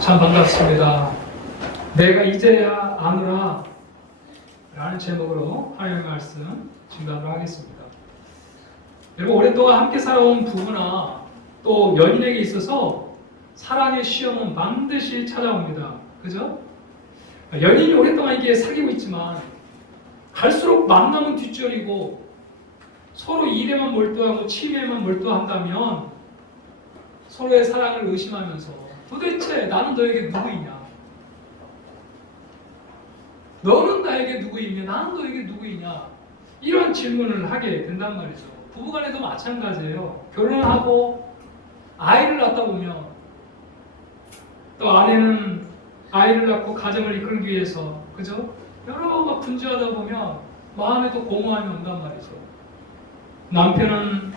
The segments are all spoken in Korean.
참 반갑습니다. 내가 이제야 아노라 라는 제목으로 하나님의 말씀 증거하도록 하겠습니다. 여러분, 오랫동안 함께 살아온 부부나 또 연인에게 있어서 사랑의 시험은 반드시 찾아옵니다. 그죠? 연인이 오랫동안 이게 사귀고 있지만 갈수록 만남은 뒷전이고 서로 일에만 몰두하고 취미에만 몰두한다면 서로의 사랑을 의심하면서 도대체 나는 너에게 누구이냐? 너는 나에게 누구이며 나는 너에게 누구이냐? 이런 질문을 하게 된단 말이죠. 부부간에도 마찬가지예요. 결혼을 하고 아이를 낳다 보면 또 아내는 아이를 낳고 가정을 이끌기 위해서 그죠? 여러 막 분주하다 보면 마음에도 공허함이 온단 말이죠. 남편은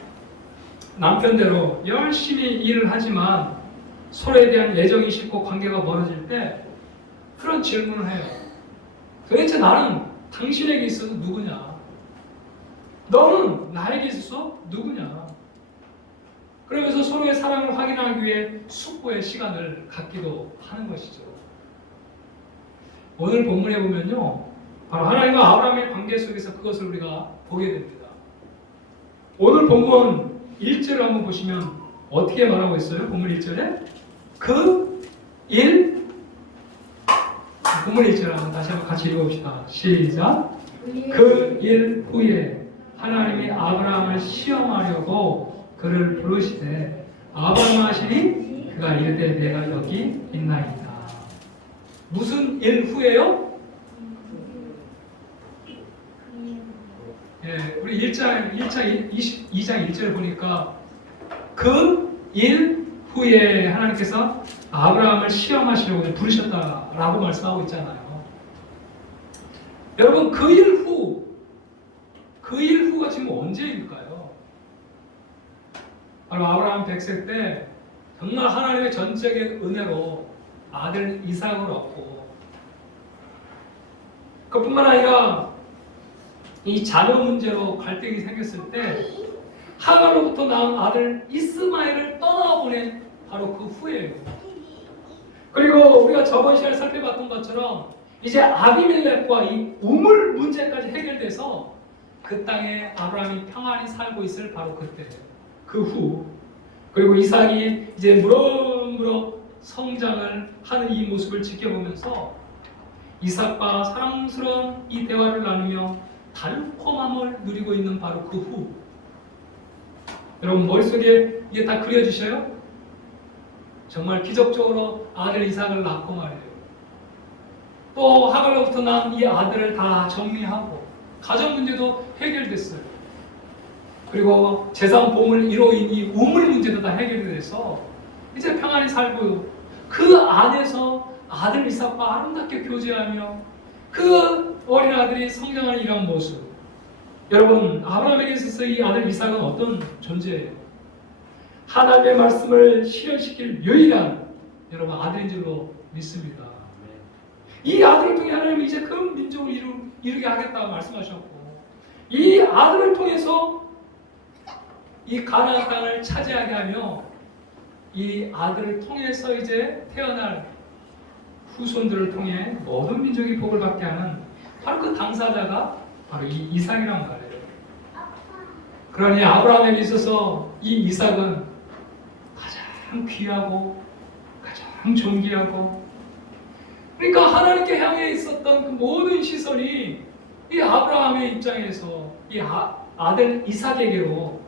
남편대로 열심히 일을 하지만 서로에 대한 애정이 식고 관계가 멀어질 때 그런 질문을 해요. 도대체 나는 당신에게 있어서 누구냐? 너는 나에게 있어서 누구냐? 그러면서 서로의 사랑을 확인하기 위해 숙고의 시간을 갖기도 하는 것이죠. 오늘 본문에 보면요, 바로 하나님과 아브라함의 관계 속에서 그것을 우리가 보게 됩니다. 오늘 본문 1절을 한번 보시면 어떻게 말하고 있어요? 본문 1절에 본문 1절 한번 다시 한번 같이 읽어봅시다. 시작. 그 일 후에 하나님이 아브라함을 시험하려고 그를 부르시되 아브라함 하시니 그가 이르되 내가 여기 있나이다. 무슨 일 후에요? 우리 2장 1절을 보니까 그 일 후에 하나님께서 아브라함을 시험하시려고 부르셨다라고 말씀하고 있잖아요. 여러분, 그 일 후가 지금 언제일까요? 바로 아브라함 100세 때 정말 하나님의 전적인 은혜로 아들 이삭을 얻고, 그뿐만 아니라 이 자녀 문제로 갈등이 생겼을 때 하갈로부터 낳은 아들 이스마엘을 떠나보낸 바로 그 후예요. 그리고 우리가 저번 시간에 살펴봤던 것처럼 이제 아비멜렉과 이 우물 문제까지 해결돼서 그 땅에 아브라함이 평안히 살고 있을 바로 그때, 그 후, 그리고 이삭이 이제 무럭무럭 성장을 하는 이 모습을 지켜보면서 이삭과 사랑스러운 이 대화를 나누며 달콤함을 누리고 있는 바로 그 후, 여러분 머릿속에 이게 다 그려지셔요? 정말 기적적으로 아들 이삭을 낳고 말이에요. 또 하갈로부터 난 이 아들을 다 정리하고 가정 문제도 해결됐어요. 그리고 재산 보물 이로인 이 우물 문제도 다 해결돼서 이제 평안히 살고 그 안에서 아들 이삭과 아름답게 교제하며 그 어린 아들이 성장하는 이런 모습. 여러분, 아브라함에게 있어서 이 아들 이삭은 어떤 존재예요? 하나님의 말씀을 실현시킬 유일한 여러분 아들인 줄로 믿습니다. 이 아들을 통해 하나님이 이제 그 민족을 이루게 하겠다고 말씀하셨고, 이 아들을 통해서 이 가나안 땅을 차지하게 하며 이 아들을 통해서 이제 태어날 후손들을 통해 모든 민족이 복을 받게 하는 바로 그 당사자가 바로 이 이삭이란 말이에요. 그러니 아브라함에게 있어서 이 이삭은 가장 귀하고 가장 존귀하고, 그러니까 하나님께 향해 있었던 그 모든 시선이 이 아브라함의 입장에서 이 아들 이삭에게로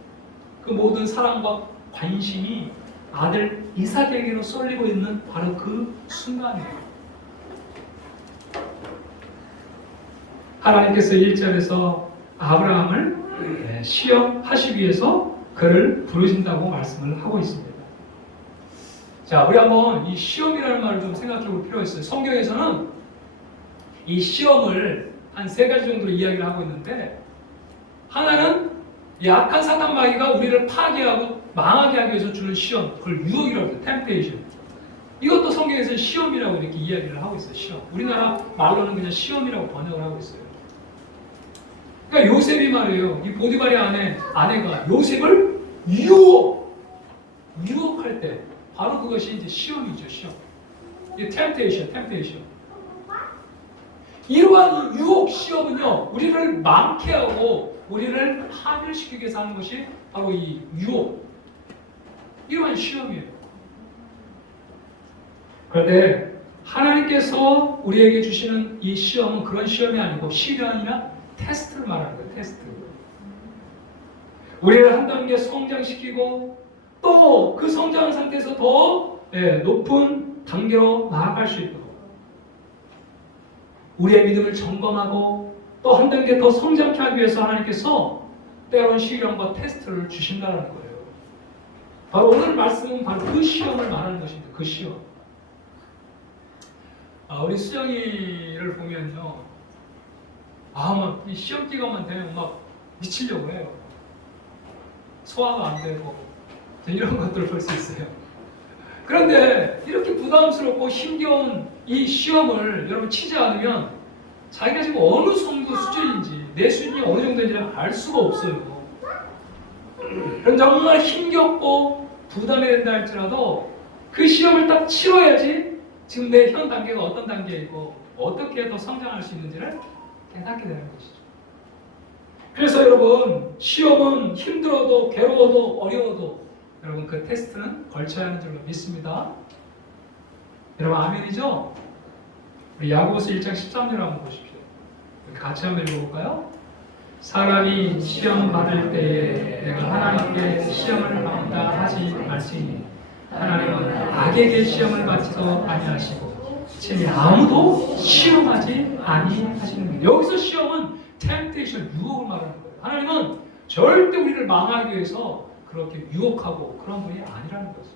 그 모든 사랑과 관심이 아들 이삭에게로 쏠리고 있는 바로 그 순간이에요. 하나님께서 1절에서 아브라함을 시험하시기 위해서 그를 부르신다고 말씀을 하고 있습니다. 자, 우리 한번 이 시험이라는 말을 좀 생각해 볼 필요가 있어요. 성경에서는 이 시험을 한 3가지 정도로 이야기를 하고 있는데, 하나는 약한 사탄 마귀가 우리를 파괴하고 망하게 하기 위해서 주는 시험, 그걸 유혹이라고 해요. temptation. 이것도 성경에서는 시험이라고 이렇게 이야기를 하고 있어요. 시험. 우리나라 말로는 그냥 시험이라고 번역을 하고 있어요. 그러니까 요셉이 말이에요. 이 보디발의 아내가 요셉을 유혹할 때 바로 그것이 이제 시험이죠. 시험. 이 템테이션. 이러한 유혹 시험은요, 우리를 망케하고 우리를 파멸시키게 해서 하는 것이 바로 이 유혹. 이러한 시험이에요. 그런데 하나님께서 우리에게 주시는 이 시험은 그런 시험이 아니고 시련이나 테스트를 말하는 거예요. 테스트. 우리를 한 단계 성장시키고 또 그 성장 상태에서 더 높은 단계로 나아갈 수 있도록 우리의 믿음을 점검하고 또 한 단계 더 성장케 하기 위해서 하나님께서 때로는 시련과 테스트를 주신다는 거예요. 바로 오늘 말씀은 바로 그 시험을 말하는 것입니다. 그 시험. 우리 수정이를 보면요, 막 이 시험 기간만 되면 막 미치려고 해요. 소화가 안 되고 이런 것들을 볼 수 있어요. 그런데 이렇게 부담스럽고 힘겨운 이 시험을 여러분 치지 않으면 자기가 지금 어느 정도 수준인지 내 수준이 어느 정도인지를 알 수가 없어요. 그럼 정말 힘겹고 부담이 된다 할지라도 그 시험을 딱 치러야지 지금 내 현 단계가 어떤 단계이고 어떻게 더 성장할 수 있는지를 깨닫게 되는 것이죠. 그래서 여러분, 시험은 힘들어도 괴로워도 어려워도 여러분 그 테스트는 걸쳐야 하는 줄로 믿습니다. 여러분 아멘이죠? 우리 야고보서 1장 13절 한번 보십시오. 같이 한번 읽어볼까요? 사람이 시험 받을 때에 내가 하나님께 시험을 받다 하지 말지니 하나님은 악에게 시험을 받지도 아니하시고 친히 아무도 시험하지 아니하시는 거예요. 여기서 시험은 템테이션, 유혹을 말하는 거예요. 하나님은 절대 우리를 망하기 위해서 그렇게 유혹하고 그런 분이 아니라는 거죠.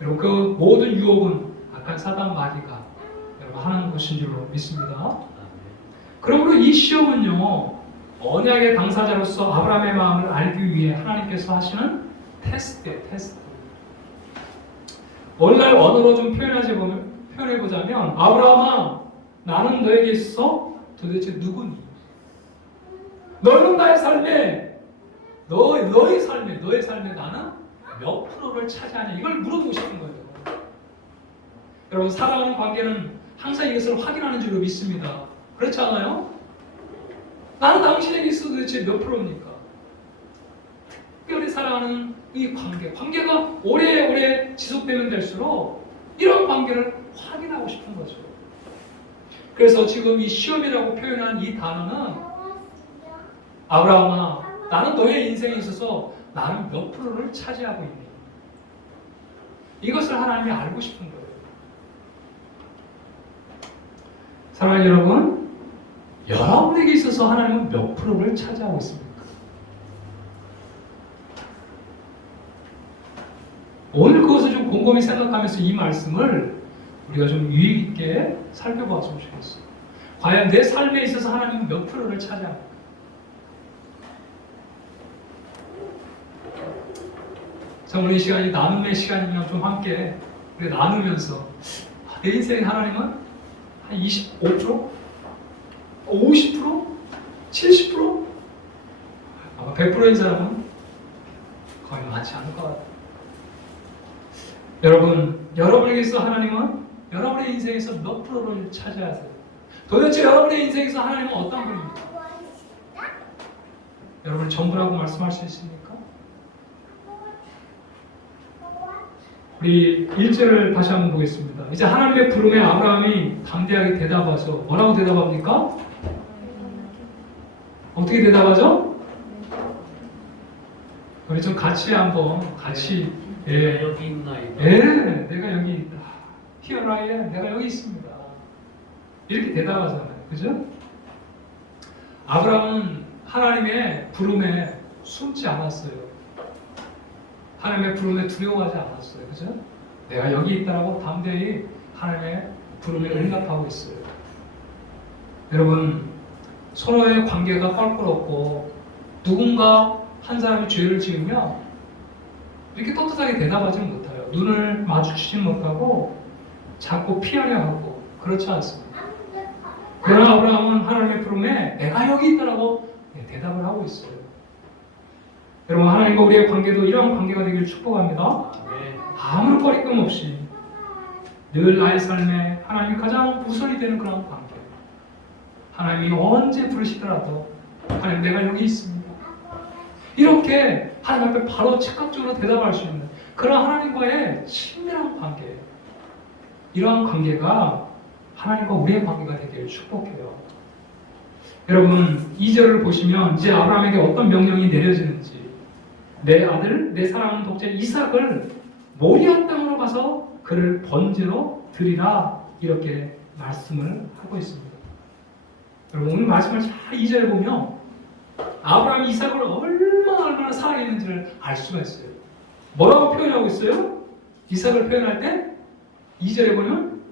여러분 그 모든 유혹은 악한 사단 마귀가 여러분 하는 것인 줄로 믿습니다. 그러므로 이 시험은요, 언약의 당사자로서 아브라함의 마음을 알기 위해 하나님께서 하시는 테스트예요. 테스트. 오늘날 언어로 좀 표현해보자면 아브라함아, 나는 너에게 있어 도대체 누구니? 너는 나의 삶에 너의 삶에 나는 몇 프로를 차지하냐, 이걸 물어보고 싶은 거예요. 여러분 사랑하는 관계는 항상 이것을 확인하는 줄로 믿습니다. 그렇지 않아요? 나는 당신에게 있어 도대체 몇 프로입니까? 특별히 사랑하는 이 관계가 오래오래 지속되면 될수록 이런 관계를 확인하고 싶은 거죠. 그래서 지금 이 시험이라고 표현한 이 단어는 아브라함아, 나는 너의 인생에 있어서 나는 몇 프로를 차지하고 있니? 이것을 하나님이 알고 싶은 거예요. 사랑하는 여러분, 여러분에게 있어서 하나님은 몇 프로를 차지하고 있습니까? 오늘 그것을 좀 곰곰이 생각하면서 이 말씀을 우리가 좀 유익 있게 살펴봤으면 좋겠어요. 과연 내 삶에 있어서 하나님은 몇 프로를 차지합니까? 자, 오늘 이 시간이 나눔의 시간이면 좀 함께 우리 나누면서 내 인생에 하나님은 한 25%? 50%? 70%? 아마 100%인 사람은 거의 많지 않을 것 같아요. 여러분, 여러분에게서 하나님은 여러분의 인생에서 몇 프로를 차지하세요? 도대체 여러분의 인생에서 하나님은 어떤 분입니까? 여러분 전부라고 말씀할 수 있습니까? 우리 1절을 다시 한번 보겠습니다. 이제 하나님의 부름에 아브라함이 담대하게 대답하죠. 뭐라고 대답합니까? 어떻게 대답하죠? 우리 좀 같이 한번 내가 여기 있나이다. 내가 여기 있다. Here I am. 내가 여기 있습니다. 이렇게 대답하잖아요. 그죠? 아브라함은 하나님의 부름에 숨지 않았어요. 하나님의 부름에 두려워하지 않았어요. 그죠? 내가 여기 있다고 담대히 하나님의 부름에 응답하고 있어요. 여러분, 서로의 관계가 껄끄럽고 누군가 한 사람이 죄를 지으면 이렇게 떳떳하게 대답하지는 못해요. 눈을 마주치지 못하고 자꾸 피하려 하고 그렇지 않습니다. 그러나 아브라함은 하나님의 부름에 내가 여기 있다라고 대답을 하고 있어요. 여러분, 하나님과 우리의 관계도 이러한 관계가 되기를 축복합니다. 아무런 거리낌 없이 늘 나의 삶에 하나님이 가장 우선이 되는 그런 관계. 하나님이 언제 부르시더라도 하나님 내가 여기 있습니다. 이렇게 하나님 앞에 바로 즉각적으로 대답할 수 있는 그런 하나님과의 친밀한 관계. 이러한 관계가 하나님과 우리의 관계가 되기를 축복해요. 여러분 2절을 보시면 이제 아브라함에게 어떤 명령이 내려지는지, 내 아들 내 사랑하는 독자 이삭을 모리아 땅으로 가서 그를 번제로 드리라, 이렇게 말씀을 하고 있습니다. 여러분 오늘 말씀을 잘 2절에 보면 아브라함이 이삭을 얼마나 사랑했는지를 알 수가 있어요. 뭐라고 표현하고 있어요? 이삭을 표현할 때 2절에 보면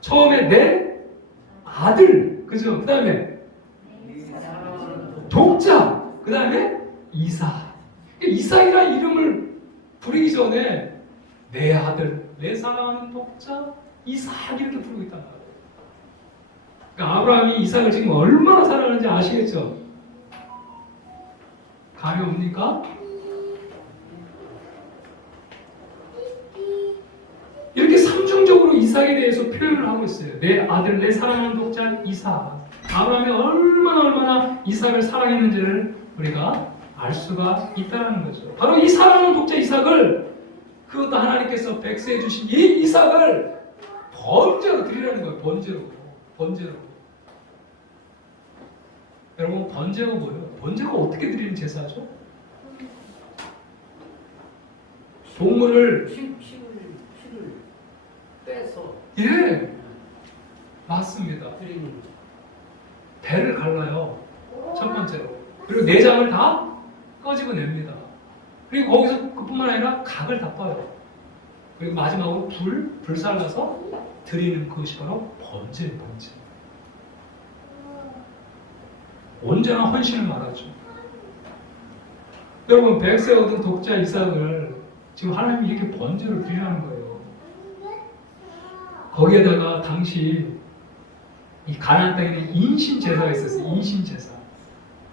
처음에 내 아들, 그죠? 그 다음에 독자, 그 다음에 이삭. 이삭이라는 이름을 부르기 전에 내 아들, 내 사랑하는 독자 이삭 이렇게 부르고 있단 말이에요. 그러니까 아브라함이 이삭을 지금 얼마나 사랑하는지 아시겠죠? 감이 옵니까? 이렇게 삼중적으로 이삭에 대해서 표현을 하고 있어요. 내 아들, 내 사랑하는 독자 이삭. 아브라함이 얼마나 이삭을 사랑했는지를 우리가 알 수가 있다는 거죠. 바로 이 사랑하는 독자 이삭을, 그것도 하나님께서 백세해 주신 이 이삭을 번제로 드리라는 거예요. 번제로. 여러분 번제가 뭐예요? 번제가 어떻게 드리는 제사죠? 동물을 피를 빼서 예, 맞습니다. 드리는 배를 갈라요. 첫 번째로. 그리고 내장을 다 꺼집어냅니다. 그리고 거기서 그뿐만 아니라 각을 다 떠요. 그리고 마지막으로 불살라서 드리는 그것이 바로 번제. 언제나 헌신을 말하죠. 여러분 백세 얻은 독자 이삭을 지금 하나님이 이렇게 번제로 드리라는 거예요. 거기에다가 당시 이 가나안 땅에는 인신 제사가 있었어요. 인신 제사.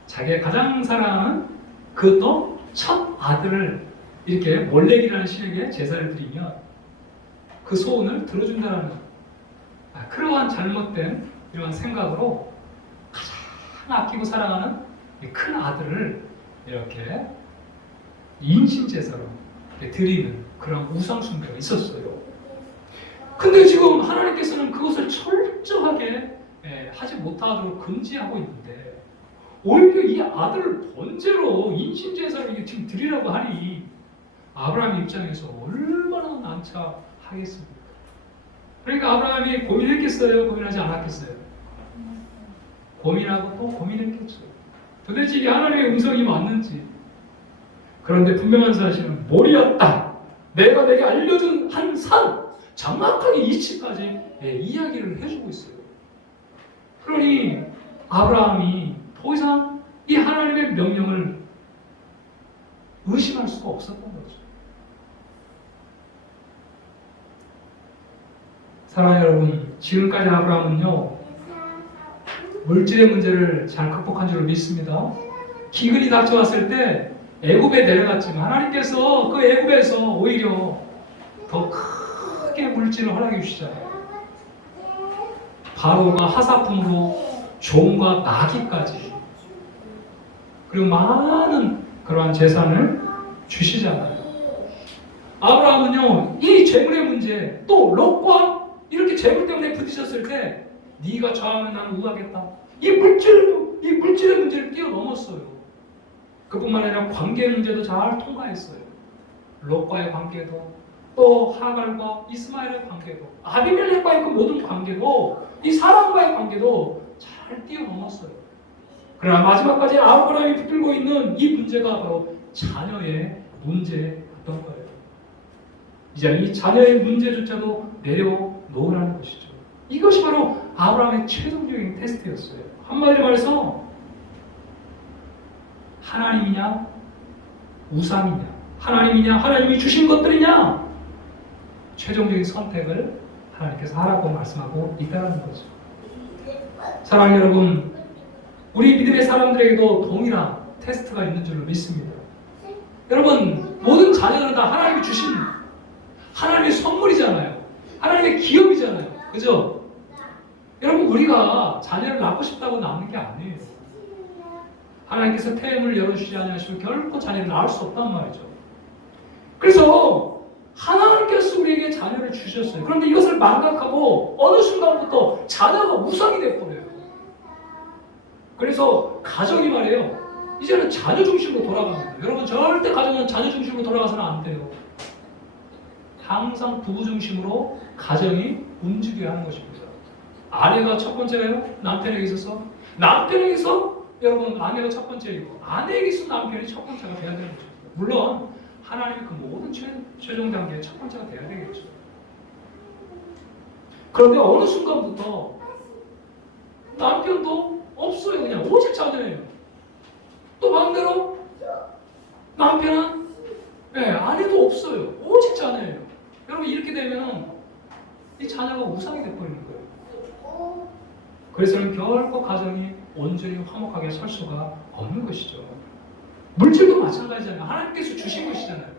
자기가 가장 사랑하는 그것도 첫 아들을 이렇게 몰렉이라는 신에게 제사를 드리면 그 소원을 들어준다는 그러한 잘못된 이러한 생각으로 가장 아끼고 사랑하는 큰 아들을 이렇게 인신 제사로 드리는 그런 우상 숭배가 있었어요. 근데 지금 하나님께서는 그것을 철저하게 하지 못하도록 금지하고 있는데 오히려 이 아들을 번제로 인신제사를 지금 드리라고 하니 아브라함 입장에서 얼마나 난처하겠습니까? 그러니까 아브라함이 고민했겠어요? 고민하지 않았겠어요? 고민하고 또 고민했겠죠. 도대체 이게 하나님의 음성이 맞는지. 그런데 분명한 사실은 모리아 땅, 내가 내게 알려준 한 산, 정확하게 이치까지 이야기를 해주고 있어요. 그러니 아브라함이 더 이상 이 하나님의 명령을 의심할 수가 없었던 거죠. 사랑하는 여러분, 지금까지 아브라함은요 물질의 문제를 잘 극복한 줄로 믿습니다. 기근이 닥쳐왔을 때 애굽에 내려갔지만 하나님께서 그 애굽에서 오히려 더 크게 물질을 허락해 주시잖아요. 바로가 하사품으로 종과 나귀까지 그리고 많은 그러한 재산을 주시잖아요. 아브라함은요 이 재물의 문제, 또 롯과 이렇게 재물 때문에 부딪혔을 때 네가 좌하면 나는 우하겠다, 이 물질의 문제를 뛰어넘었어요. 그뿐만 아니라 관계 문제도 잘 통과했어요. 롯과의 관계도, 또 하갈과 이스마엘의 관계도, 아비멜렉과의 그 모든 관계도, 이 사람과의 관계도 잘 뛰어넘었어요. 그러나 마지막까지 아브라함이 붙들고 있는 이 문제가 바로 자녀의 문제였던 거예요. 이제 이 자녀의 문제조차도 내려놓으라는 것이죠. 이것이 바로 아브라함의 최종적인 테스트였어요. 한마디로 말해서 하나님이냐 우상이냐, 하나님이냐 하나님이 주신 것들이냐, 최종적인 선택을 하나님께서 하라고 말씀하고 있다는 거죠. 사랑하는 여러분, 우리 믿음의 사람들에게도 동일한 테스트가 있는 줄로 믿습니다. 여러분, 모든 자녀들은 다 하나님이 주신 하나님의 선물이잖아요. 하나님의 기업이잖아요. 그죠? 여러분, 우리가 자녀를 낳고 싶다고 낳는 게 아니에요. 하나님께서 태음을 열어주지 않으시면 결코 자녀를 낳을 수 없단 말이죠. 그래서 하나님께서 우리에게 자녀를 주셨어요. 그런데 이것을 망각하고 어느 순간부터 자녀가 우상이 돼버려요. 그래서 가정이 말이에요. 이제는 자녀 중심으로 돌아갑니다. 여러분, 절대 가정은 자녀 중심으로 돌아가서는 안 돼요. 항상 부부 중심으로 가정이 움직여야 하는 것입니다. 아내가 첫 번째예요. 남편에게 있어서. 남편에게 있어 여러분, 아내가 첫 번째이고, 아내에게 있어 남편이 첫 번째가 돼야 되는 거죠. 물론 하나님이 그 모든 최종 단계의 첫 번째가 돼야 되겠죠. 그런데 어느 순간부터 남편도 없어요. 그냥 오직 자녀예요. 또 반대로 남편은 아내도 없어요. 오직 자녀예요. 여러분, 이렇게 되면 이 자녀가 우상이 돼버리는 거예요. 그래서는 결코 가정이 온전히 화목하게 설 수가 없는 것이죠. 물질도 마찬가지잖아요. 하나님께서 주신 것이잖아요.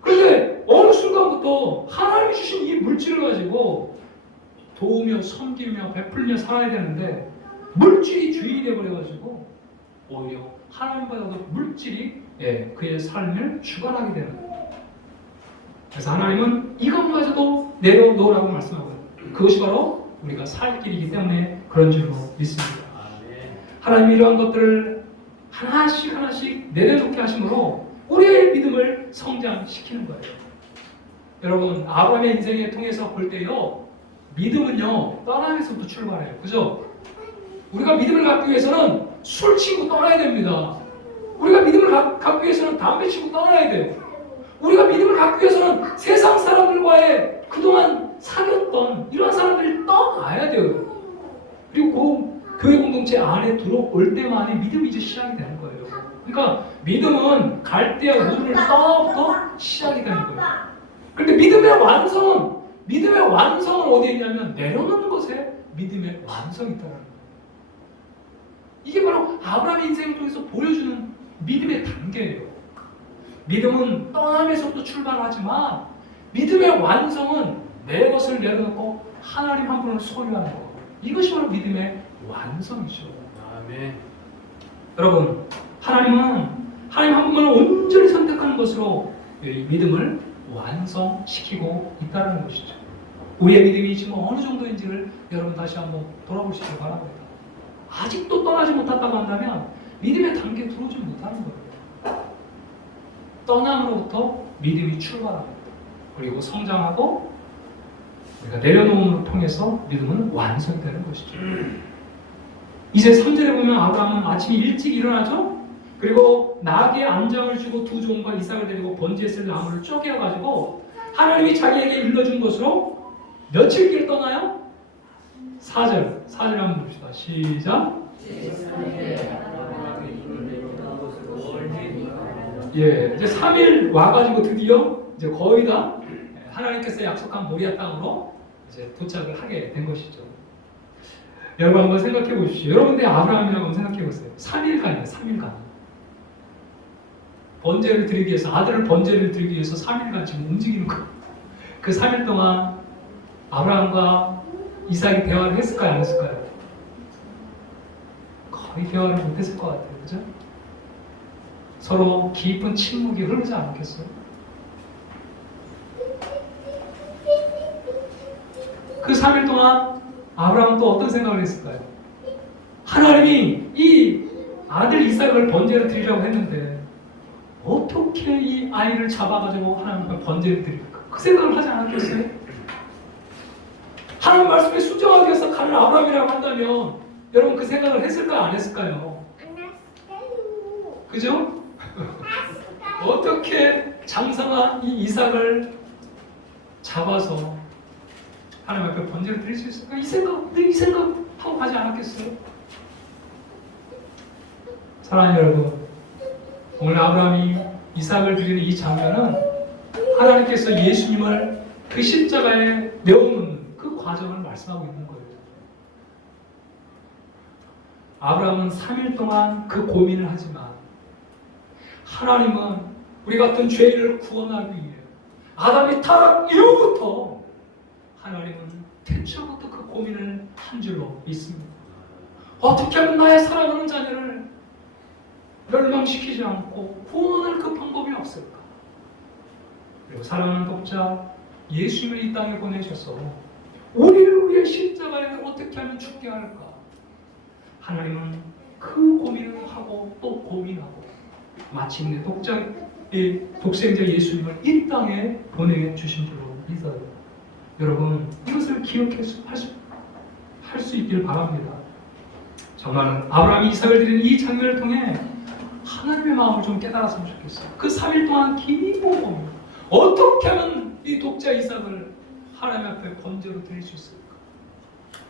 그런데 어느 순간부터 하나님이 주신 이 물질을 가지고 도우며 섬기며 베풀며 살아야 되는데 물질이 주인이 되어버려가지고 오히려 하나님보다도 물질이 그의 삶을 주관하게 되는 거예요. 그래서 하나님은 이것마저도 내려놓으라고 말씀하거든요. 그것이 바로 우리가 살 길이기 때문에 그런 줄로 믿습니다. 하나님이 이러한 것들을 하나씩 내려놓게 하심으로 우리의 믿음을 성장시키는 거예요. 여러분, 아브라함의 인생을 통해서 볼 때요, 믿음은요 떠남에서부터 출발해요. 그죠? 우리가 믿음을 갖기 위해서는 술 치고 떠나야 됩니다. 우리가 믿음을 갖기 위해서는 담배 치고 떠나야 돼요. 우리가 믿음을 갖기 위해서는 세상 사람들과의 그동안 사귀었던 이러한 사람들을 떠나야 돼요. 그리고 그 교회 공동체 안에 들어올 때만이 믿음이 이제 시작이 되는 거예요. 그러니까 믿음은 갈 때와 우리를 떠나부터 시작이 되는 거예요. 그런데 믿음의 완성은 어디에 있냐면 내려놓는 것에 믿음의 완성이 있다는 거예요. 이게 바로 아브라함의 인생을 통해서 보여주는 믿음의 단계예요. 믿음은 떠남에서부터 출발하지만 믿음의 완성은 내 것을 내려놓고 하나님 한 분을 소유하는 것. 이것이 바로 믿음의 완성이죠. 아멘. 여러분, 하나님은 하나님 한 분을 온전히 선택하는 것으로 이 믿음을 완성시키고 있다는 것이죠. 우리의 믿음이 지금 어느 정도인지를 여러분 다시 한번 돌아보시기 바랍니다. 아직도 떠나지 못했다고 한다면 믿음의 단계에 들어오지 못하는 거예요. 떠남으로부터 믿음이 출발합니다. 그리고 성장하고 우리가 내려놓음을 통해서 믿음은 완성이 되는 것이죠. 이제 3절에 보면 아브라함은 아침에 일찍 일어나죠. 그리고 나귀에 안장을 주고 두 종과 이삭을 데리고 번제에 쓸 나무를 쪼개어가지고 하나님이 자기에게 일러준 것으로 며칠 길 떠나요? 4절 한번 봅시다. 시작. 이제 3일 와가지고 드디어 이제 거의 다 하나님께서 약속한 모리아 땅으로 이제 도착을 하게 된 것이죠. 여러분 한번 생각해 보십시오. 여러분들의 아브라함이라고 한번 생각해 보세요. 3일간이에요. 3일간. 번제를 드리기 위해서, 아들을 번제를 드리기 위해서 3일간 지금 움직이는 거예요. 그 3일 동안 아브라함과 이삭이 대화를 했을까요? 안 했을까요? 거의 대화를 못했을 것 같아요. 그죠? 서로 깊은 침묵이 흐르지 않겠어요? 그 3일 동안 아브라함은 또 어떤 생각을 했을까요? 하나님이 이 아들 이삭을 번제를 드리라고 했는데 어떻게 이 아이를 잡아가지고 하나님과 번제를 드릴까? 그 생각을 하지 않았겠어요? 하나님 말씀에 순종하기 위해서 가는 아브라함이라고 한다면 여러분 그 생각을 했을까요? 안 했을까요? 그죠? 어떻게 장성한 이 이삭을 잡아서 하나님 앞에 번제를 드릴 수 있을까? 이 생각 하고 가지 않았겠어요? 사랑하는 여러분, 오늘 아브라함이 이삭을 드리는 이 장면은 하나님께서 예수님을 그 십자가에 내어놓는 그 과정을 말씀하고 있는 거예요. 아브라함은 3일 동안 그 고민을 하지만 하나님은 우리 같은 죄인을 구원하기 위해 아담이 타락 이후부터 하나님은 태초부터 그 고민을 한 줄로 믿습니다. 어떻게 하면 나의 사랑하는 자녀를 멸망시키지 않고 구원할 그 방법이 없을까? 그리고 사랑하는 독자 예수님을 이 땅에 보내셔서 우리를 위해 십자가에 어떻게 하면 죽게 할까? 하나님은 그 고민을 하고 또 고민하고 마침내 독생자 예수님을 이 땅에 보내주신 줄로 믿어요. 여러분 이것을 할 수 있길 바랍니다. 정말 아브라함이 이삭을 드린 이 장면을 통해 하나님의 마음을 좀 깨달았으면 좋겠어요. 그 3일 동안 긴 고민, 어떻게 하면 이 독자 이삭을 하나님 앞에 번제로 드릴 수 있을까?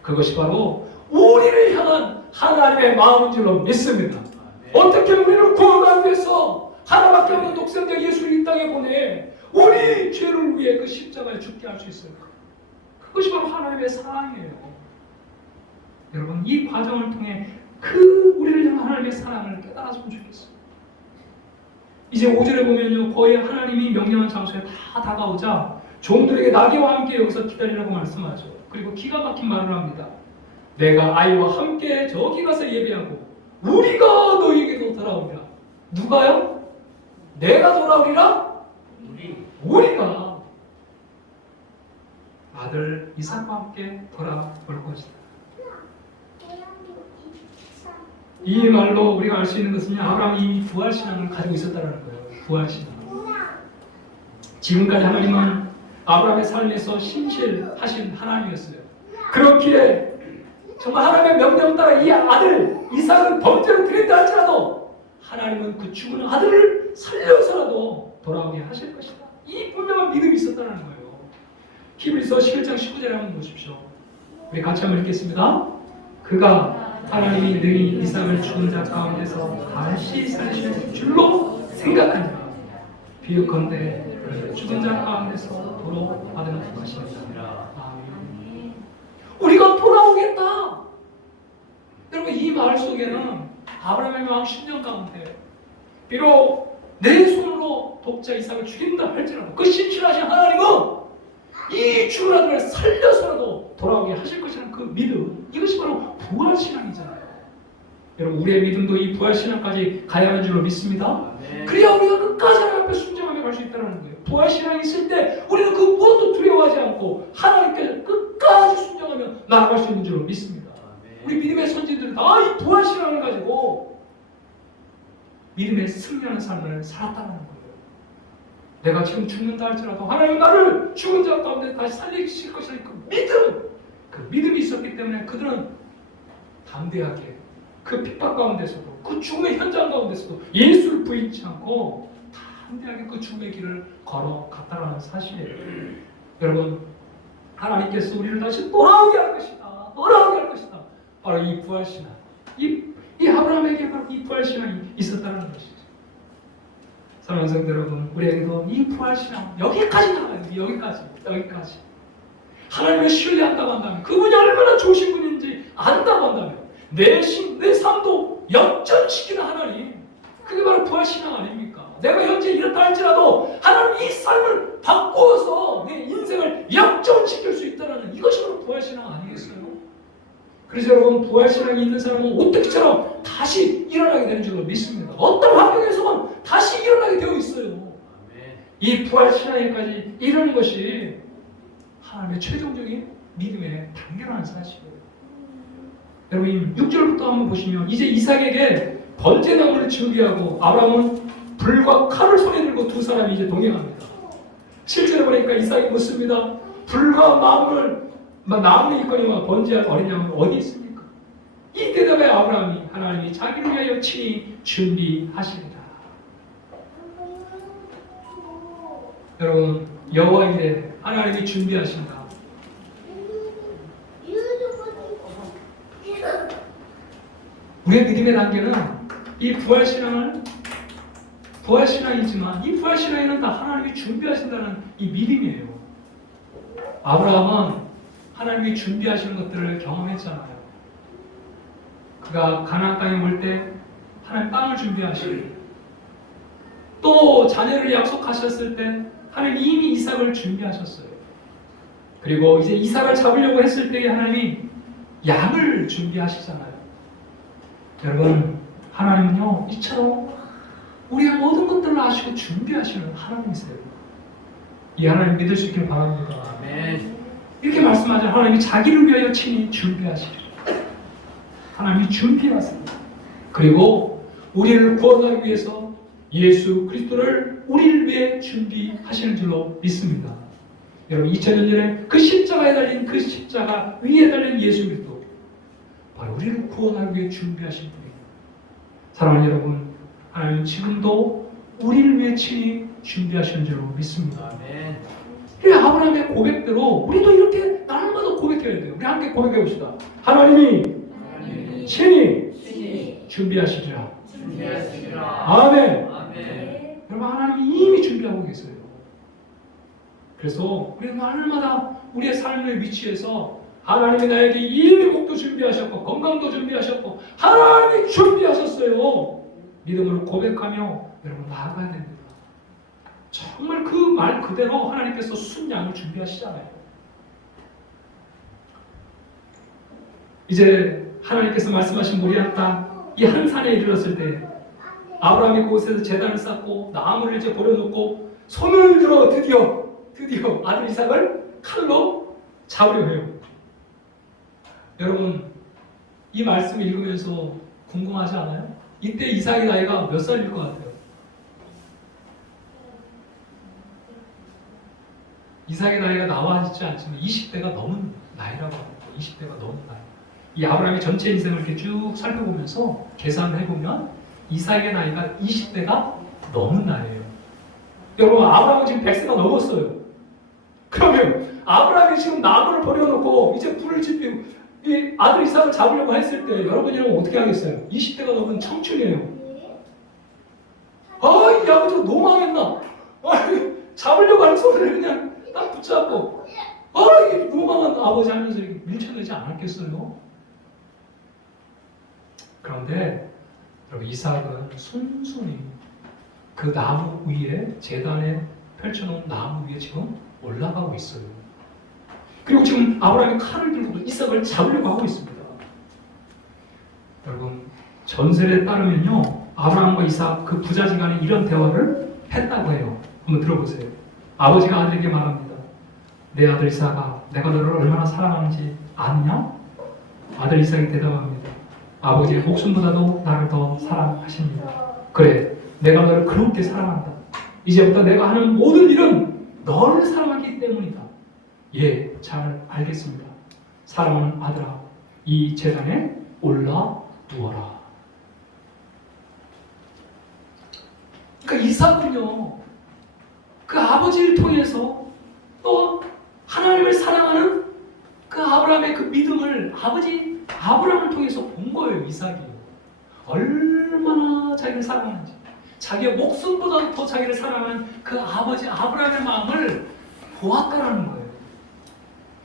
그것이 바로 우리를 향한 하나님의 마음인 줄로 믿습니다. 어떻게 우리를 구원하기 위해서 하나밖에 없는 독생자 예수를 이 땅에 보내 우리 죄를 위해 그 십자가에 죽게 할 수 있을까? 그것이 바로 하나님의 사랑이에요. 여러분 이 과정을 통해 그 우리를 향한 하나님의 사랑을 깨달았으면 좋겠어요. 이제 5절에 보면요, 거의 하나님이 명령한 장소에 다 다가오자 종들에게 나귀와 함께 여기서 기다리라고 말씀하죠. 그리고 기가 막힌 말을 합니다. 내가 아이와 함께 저기 가서 예배하고 우리가 너희에게도 돌아오리라. 누가요? 내가 돌아오리라? 우리가 아들 이삭과 함께 돌아올 것이다. 이 말로 우리가 알 수 있는 것은 아브라함이 부활신앙을 가지고 있었다는 거예요. 부활신앙. 지금까지 하나님은 아브라함의 삶에서 신실하신 하나님이었어요. 그렇기에 정말 하나님의 명령 따라 이 아들 이삭을 번제로 드린다 할지라도 하나님은 그 죽은 아들을 살려서라도 돌아오게 하실 것이다. 이 분명한 믿음이 있었다는 거예요. 히브리서 11장 19절에 한번 보십시오. 우리 같이 한번 읽겠습니다. 그가 하나님이 능히 이삭을 죽은 자 가운데서 다시 살리실 줄로 생각하니라. 비유컨대 그를 죽은 자 가운데서 도로 받은 것이니라. 아멘. 우리가 돌아오겠다. 여러분 이 말 속에는 아브라함의 마음 10년 가운데 비록 내 손으로 독자 이삭을 죽인다 할지라도 그 신실하신 하나님은 이 죽은 아들을 살려서라도 돌아오게 하실 것이라는 그 믿음, 이것이 바로 부활신앙이잖아요. 여러분 우리의 믿음도 이 부활신앙까지 가야 하는 줄로 믿습니다. 그래야 우리가 끝까지 하나님 앞에 순종하며 갈 수 있다는 거예요. 부활신앙이 있을 때 우리는 그 무엇도 두려워하지 않고 하나님께 끝까지 순종하며 나아갈 수 있는 줄로 믿습니다. 우리 믿음의 선진들은 다 이 부활신앙을 가지고 믿음의 승리하는 삶을 살았다는 거예요. 내가 지금 죽는다 할지라도 하나님 나를 죽은 자 가운데 다시 살리실 것이라는 그 믿음이 있었기 때문에 그들은 담대하게 그 핍박 가운데서도 그 죽음의 현장 가운데서도 예수를 부인치 않고 담대하게 그 죽음의 길을 걸어갔다는 사실이에요. 여러분 하나님께서 우리를 다시 돌아오게 할 것이다. 돌아오게 할 것이다. 바로 이 부활신앙. 이 아브라함에게 바로 이 부활신앙이 있었다는 것이죠. 사랑하는 성도 여러분, 우리에게도 이 부활신앙 여기까지 나가요. 여기까지. 하나님을 신뢰한다고 한다면 그분이 얼마나 좋으신 분인지 안다고 한다면 내 삶도 역전시키는 하나님, 그게 바로 부활신앙 아닙니까? 내가 현재 이렇다 할지라도 하나님 이 삶을 바꾸어서 내 인생을 역전시킬 수 있다는 이것이 바로 부활신앙 아니겠어요? 그래서 여러분 부활신앙이 있는 사람은 오뜨기처럼 다시 일어나게 되는 줄로 믿습니다. 어떤 환경에서는 다시 일어나게 되어 있어요. 이 부활신앙에까지 이르는 것이 하나님의 최종적인 믿음의 단계라는 사실이에요. 여러분 6절부터 한번 보시면 이제 이삭에게 번제나무를 지우게 하고 아브라함은 불과 칼을 손에 들고 두 사람이 이제 동행합니다. 7절에 보니까 이삭이 묻습니다. 불과 나무를 있거니와 번제할 어린 양은 어디 있습니까? 이 대답에 아브라함이 하나님이 자기를 위하여 친히 준비하시리라. 여러분 여호와 이래 하나님이 준비하신다. 우리의 믿음의 단계는 이 부활신앙이지만 이 부활신앙에는 다 하나님이 준비하신다는 이 믿음이에요. 아브라함은 하나님이 준비하시는 것들을 경험했잖아요. 그가 가나안 땅에 올 때 하나님 땅을 준비하시고 또 자녀를 약속하셨을 때 하나님 이미 이삭을 준비하셨어요. 그리고 이제 이삭을 잡으려고 했을 때 하나님이 양을 준비하시잖아요. 여러분, 하나님은요 이처럼 우리의 모든 것들을 아시고 준비하시는 하나님이세요. 이 하나님 믿을 수 있길 바랍니다. 아멘. 이렇게 말씀하죠. 하나님이 자기를 위하여 친히 준비하시리라. 하나님이 준비하십니다. 그리고 우리를 구원하기 위해서 예수 그리스도를 우리를 위해 준비하시는 줄로 믿습니다. 여러분, 2000년 전에 그 십자가에 달린 그 십자가 위에 달린 예수 그리스도, 바로 우리를 구원하기 위해 준비하신 분입니다. 사랑하는 여러분, 하나님은 지금도 우리를 위해 친히 준비하시는 줄로 믿습니다. 아멘. 그래, 아브라함의 고백대로 우리도 이렇게 날마다 고백해야 돼요. 우리 함께 고백해 봅시다. 하나님이 친히 준비하시리라. 준비하시리라. 아멘. 아멘. 여러분, 하나님이 이미 준비하고 계세요. 그래서 우리는 날마다 우리의 삶의 위치에서 하나님이 나에게 이미 목도 준비하셨고 건강도 준비하셨고 하나님이 준비하셨어요. 믿음으로 고백하며 여러분 나아가야 됩니다. 정말 그 말 그대로 하나님께서 순양을 준비하시잖아요. 이제 하나님께서 말씀하신 모리아 땅 이 한 산에 이르렀을 때 아브라함이 그곳에서 제단을 쌓고 나무를 이제 버려놓고 손을 들어 드디어 아들 이삭을 칼로 잡으려 해요. 여러분, 이 말씀 읽으면서 궁금하지 않아요? 이때 이삭의 나이가 몇 살일 것 같아요? 이삭의 나이가 나와 있지 않지만 20대가 넘은 나이라고 합니다. 20대가 넘은 나이. 이 아브라함의 전체 인생을 이렇게 쭉 살펴보면서 계산을 해보면 이삭의 나이가 20대가 넘은 나이예요. 여러분, 아브라함은 지금 100세가 넘었어요. 그러면 아브라함이 지금 나무를 버려놓고 이제 불을 지피고 이 아들 이삭을 잡으려고 했을 때 여러분이라면 어떻게 하겠어요? 20대가 넘은 청춘이에요. 이 아버지가 너무 망했나? 잡으려고 하는 소리를 그냥 딱 붙잡고 이게 너무 망한 아버지 하면서 이렇게 밀쳐내지 않았겠어요? 그런데 여러분, 이삭은 순순히 그 나무 위에 제단에 펼쳐놓은 나무 위에 지금 올라가고 있어요. 그리고 지금 아브라함이 칼을 들고 이삭을 잡으려고 하고 있습니다. 여러분, 전설에 따르면요 아브라함과 이삭 그 부자지간에 이런 대화를 했다고 해요. 한번 들어보세요. 아버지가 아들에게 말합니다. 내 아들 이삭아, 내가 너를 얼마나 사랑하는지 아느냐? 아들 이삭이 대답합니다. 아버지의 목숨보다도 나를 더 사랑하십니다. 그래, 내가 너를 그렇게 사랑한다. 이제부터 내가 하는 모든 일은 너를 사랑하기 때문이다. 예, 잘 알겠습니다. 사랑하는 아들아, 이 제단에 올라누워라. 그러니까 이삭은요, 그 아버지를 통해서 또 하나님을 사랑하는 그 아브라함의 그 믿음을 아버지 아브라함을 통해서 본 거예요. 이삭이 얼마나 자기를 사랑하는지, 자기의 목숨보다 더 자기를 사랑하는 그 아버지 아브라함의 마음을 보았다라는 거예요.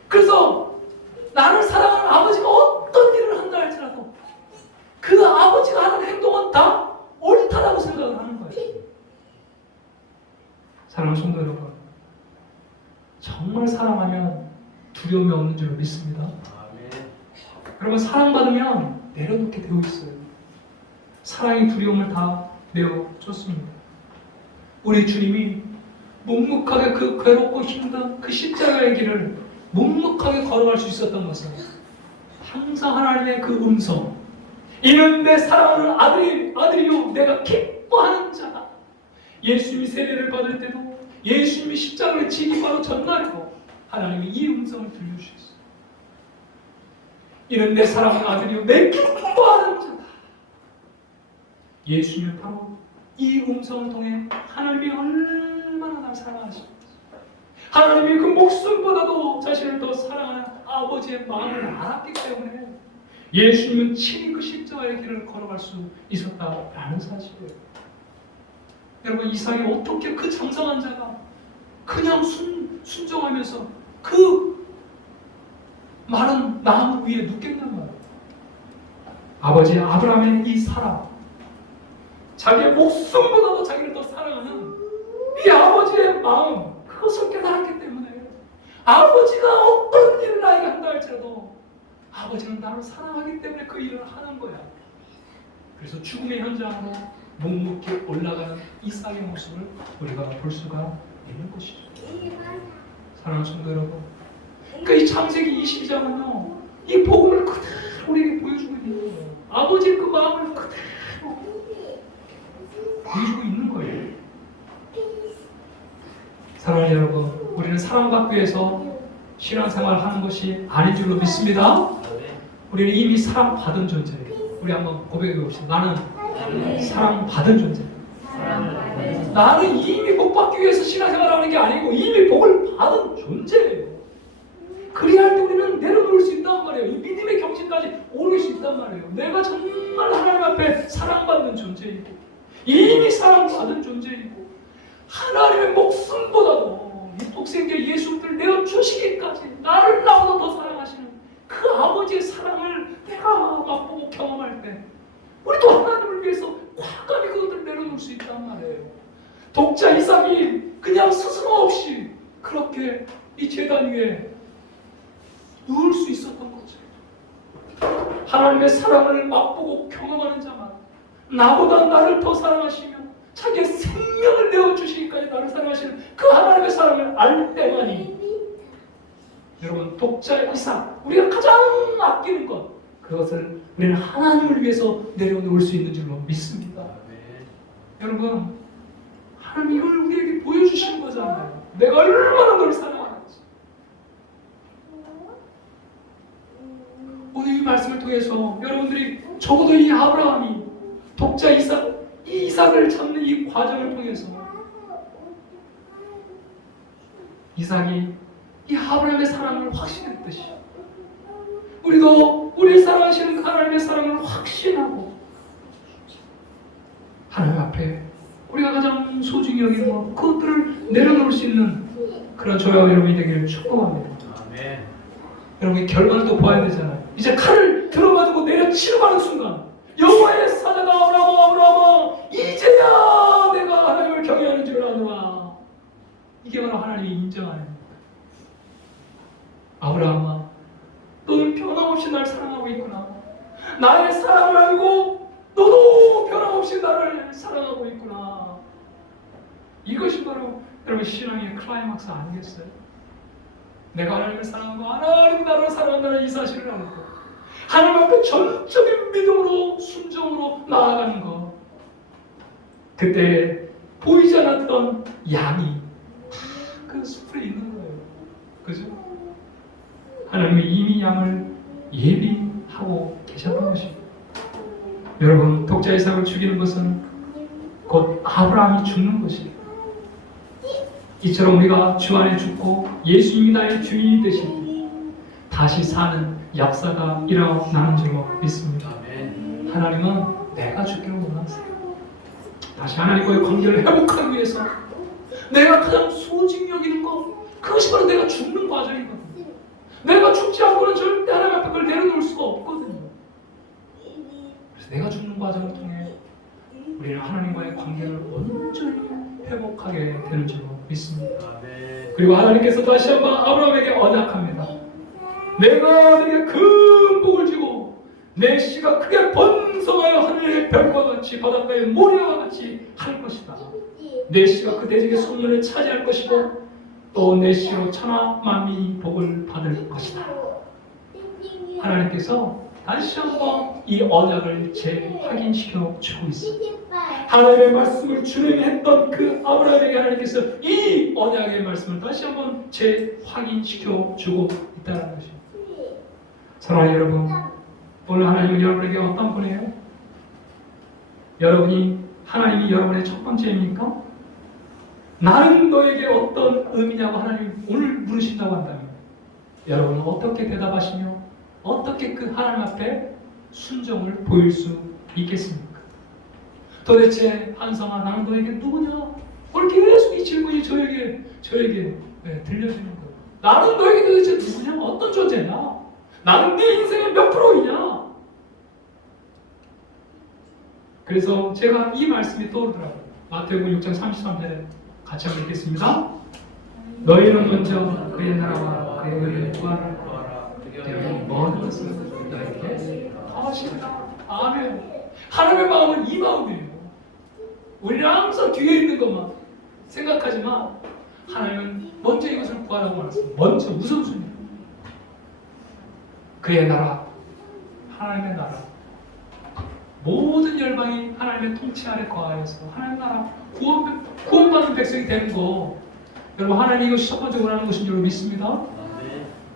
그래서 나를 사랑하는 아버지가 어떤 일을 한다 할지라도 그 아버지가 하는 행동은 다 옳다라고 생각을 하는 거예요. 사랑하는 성도 여러분, 정말 사랑하면 두려움이 없는 줄 믿습니다. 아멘. 여러분, 사랑받으면 내려놓게 되어 있어요. 사랑이 두려움을 다 내어줬습니다. 우리 주님이 묵묵하게 그 괴롭고 힘든 그 십자가의 길을 묵묵하게 걸어갈 수 있었던 것은 항상 하나님의 그 음성, 이는 내 사랑하는 아들이요 내가 기뻐하는 자다. 예수님이 세례를 받을 때도 예수님이 십자가를 지기 바로 전날에도 하나님이 이 음성을 들려주셨어요. 이는 내 사랑하는 아들이요 내 기뻐하는 자다. 예수님은 바로 이 음성을 통해 하나님이 얼마나 날 사랑하시는지, 하나님이 그 목숨보다도 자신을 더 사랑하는 아버지의 마음을 알았기 때문에 예수님은 친히 그 십자가의 길을 걸어갈 수 있었다라는 사실이에요. 여러분, 이삭이 어떻게 그 장성한 자가 그냥 순종하면서 그 마른 나무 위에 눕겠단 말이에요. 아버지 아브라함의 이 사랑, 자기의 목숨보다도 자기를 더 사랑하는 이 아버지의 마음, 그것을 깨달았기 때문에 아버지가 어떤 일을 나에게 한다 할지라도 아버지는 나를 사랑하기 때문에 그 일을 하는 거야. 그래서 죽음의 현장으로 묵묵히 올라가는 이삭의 모습을 우리가 볼 수가 있는 것이죠. 사랑하는 성도 여러분, 그러니까 이 창세기 22장은요, 이 복음을 그대로 우리에게 보여주고 있는 거예요. 아버지의 그 마음을 그대로 보여주고 있는 거예요. 사랑하는 여러분, 우리는 사랑받기 위해서 신앙생활을 하는 것이 아닌 줄로 믿습니다. 우리는 이미 사랑받은 존재예요. 우리 한번 고백해 봅시다. 나는 사랑받은 존재예요. 나는 이미 복 받기 위해서 신앙생활을 하는 게 아니고 이미 복을 받은 존재예요. 그래야 할 때 우리는 내려놓을 수 있단 말이에요. 이 믿음의 경지까지 오를 수 있단 말이에요. 내가 정말 하나님 앞에 사랑받는 존재이고 이미 사랑받은 존재이고 하나님의 목숨보다도 이 독생자 예수를 내어주시기까지 나를 나보다 더 사랑하시는 그 아버지의 사랑을 내가 맛보고 경험할 때 우리도 하나님을 위해서 과감히 그것들을 내려놓을 수 있단 말이에요. 독자 이삭이 그냥 스스럼 없이 그렇게 이 제단 위에 누울 수 있었던 거죠. 하나님의 사랑을 맛보고 경험하는 자만 나보다 나를 더 사랑하시며 자기의 생명을 내어주시기까지 나를 사랑하시는 그 하나님의 사랑을 알 때만이 여러분 독자 이삭 우리가 가장 아끼는 것 그것을 우리는 하나님을 위해서 내려놓을 수 있는 줄로 믿습니다. 여러분 하나님 이걸 우리에게 보여주시는 거잖아요. 내가 얼마나 널 사랑하는지. 오늘 이 말씀을 통해서 여러분들이 적어도 이 아브라함이 독자 이 이삭을 찾는 이 과정을 통해서 이삭이 이 아브라함의 사랑을 확신했듯이 우리도 우리를 사랑하시는 하나님의 사랑을 확신하고 하나님 앞에 우리가 가장 소중히 여기는 것 그것들을 내려놓을 수 있는 그런 저와 여러분이 되기를 축복합니다. 아멘. 여러분 결과는 또 봐야 되잖아요. 이제 칼을 들어가지고 내려치러 가는 순간 여호와의 사자가 아브라함아 이제야 내가 하나님을 경외하는 줄 아노라. 이게 바로 하나님이 인정하는 아브라함아 너는 변함없이 날 사랑하고 있구나. 나의 사랑을 알고 너도 변함없이 나를 사랑하고 있구나. 이것이 바로 여러분 신앙의 클라이막스 아니겠어요? 내가 하나님을 사랑하고 하나님 나를 사랑한다는 이 사실을 알고 하나님 앞에 전적인 믿음으로 순종으로 나아가는 것 그때 보이지 않았던 양이 그 숲에 있는 거예요. 그죠? 하나님이 이미 양을 예비하고 계셨던 것입니다. 여러분 독자 이삭을 죽이는 것은 곧 아브라함이 죽는 것입니다. 이처럼 우리가 주 안에 죽고 예수님이 나의 주인이 되시니 다시 사는 역사가 일어나는 줄로 믿습니다. 하나님은 내가 죽기를 원하세요. 다시 하나님과의 관계를 회복하기 위해서 내가 가장 소중히 여기는 것 그것이 바로 내가 죽는 과정이거든요. 내가 죽지 않고는 절대 하나님 앞에 그걸 내려놓을 수가 없거든요. 그래서 내가 죽는 과정을 통해 우리는 하나님과의 관계를 온전히 회복하게 되는 줄로 믿습니다. 그리고 하나님께서 다시 한번 아브라함에게 언약합니다. 내가 네게 큰 복을 주고 내 씨가 크게 번성하여 하늘의 별과 같이 바닷가의 모래와 같이 할 것이다. 내 씨가 그 대적의 손문을 차지할 것이고 또 내 씨로 천하 만민이 복을 받을 것이다. 하나님께서 다시 한번 이 언약을 재확인시켜 주고 있습니다. 하나님의 말씀을 준행했던 그 아브라함에게 하나님께서 이 언약의 말씀을 다시 한번 재확인시켜 주고 있다는 것입니다. 사랑하는 여러분, 오늘 하나님은 여러분에게 어떤 분이에요? 하나님이 여러분의 첫 번째입니까? 나는 너에게 어떤 의미냐고 하나님이 오늘 물으신다고 한다면 여러분은 어떻게 대답하시며 어떻게 그 하나님 앞에 순종을 보일 수 있겠습니까? 도대체 한성아 나는 너에게 누구냐? 그렇게 계속 이 질문이 저에게 들려지는 거예요. 나는 너에게 도대체 누구냐? 어떤 존재냐? 나는 네 인생의 몇 프로이냐? 그래서 제가 이 말씀이 떠오르더라고요. 마태복음 6장 33절에 같이 한번 읽겠습니다. 너희는 먼저 그의 나라와 그의 의를 구하라. 그리고 모든 것을 너희에게 더하시리라. 아멘. 하나님의 마음은 이 마음이에요. 우리는 항상 뒤에 있는 것만 생각하지만 하나님은 먼저 이것을 구하라고 말했어요. 먼저 우선순위. 그의 나라, 하나님의 나라. 모든 열방이 하나님의 통치 아래 거하여서 하나님의 나라 구원받는 백성이 되는 거. 여러분 하나님 이것이 첫 번째 원하는 것인 줄 믿습니다.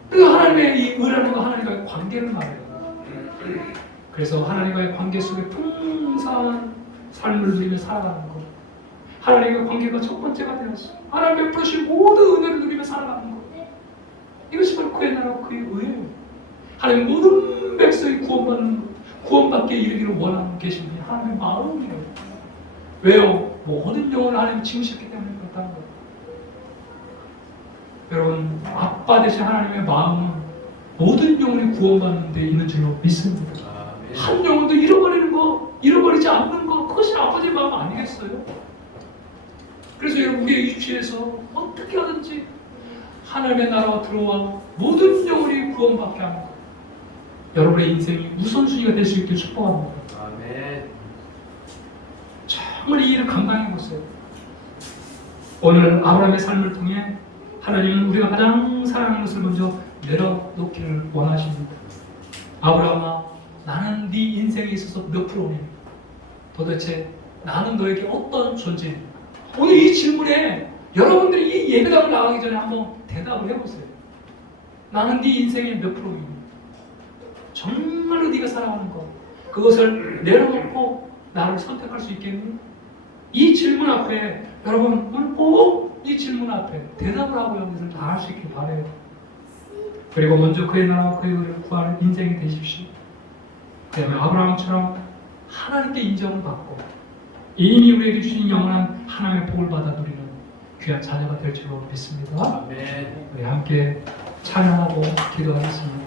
그리고 하나님의 이 의라는 건 하나님과의 관계를 말해요. 그래서 하나님과의 관계 속에 풍성한 삶을 누리며 살아가는 것. 하나님과 관계가 첫 번째가 되었어요. 하나님 베푸신 모든 은혜를 누리며 살아가는 것. 이것이 바로 그의 나라와 그의 의예요. 하나님 모든 백성이 구원받게 이르기를 원하는 계신 분이 하나님의 마음이에요. 왜요? 모든 영혼을 하나님 지으셨기 때문에 그렇다는 거예요. 여러분, 아빠 되신 하나님의 마음은 모든 영혼이 구원받는 데 있는 줄로 믿습니다. 한 영혼도 잃어버리지 않는 거, 그것이 아버지의 마음 아니겠어요? 그래서 여러분, 우리의 입시에서 어떻게 하든지 하나님의 나라와 들어와 모든 영혼이 구원받게 하는 것. 여러분의 인생이 우선순위가 될 수 있길 축복합니다. 아멘. 정말 이 일을 감당해 보세요. 오늘 아브라함의 삶을 통해 하나님은 우리가 가장 사랑하는 것을 먼저 내려놓기를 원하십니다. 아브라함아, 나는 네 인생에 있어서 몇 프로니? 도대체 나는 너에게 어떤 존재니? 오늘 이 질문에 여러분들이 이 예배당을 나가기 전에 한번 대답을 해보세요. 나는 네 인생의 몇 프로니? 정말로 네가 사랑하는 것, 그것을 내려놓고 나를 선택할 수 있겠니? 이 질문 앞에 여러분 꼭 이 질문 앞에 대답을 하고 여기서 다 할 수 있길 바래요. 그리고 먼저 그의 나라와 그의 의를 구하는 인생이 되십시오. 그다음에 아브라함처럼 하나님께 인정을 받고 이미 우리에게 주신 영원한 하나님의 복을 받아 누리는 귀한 자녀가 될 줄로 믿습니다. 아멘. 우리 함께 찬양하고 기도하겠습니다.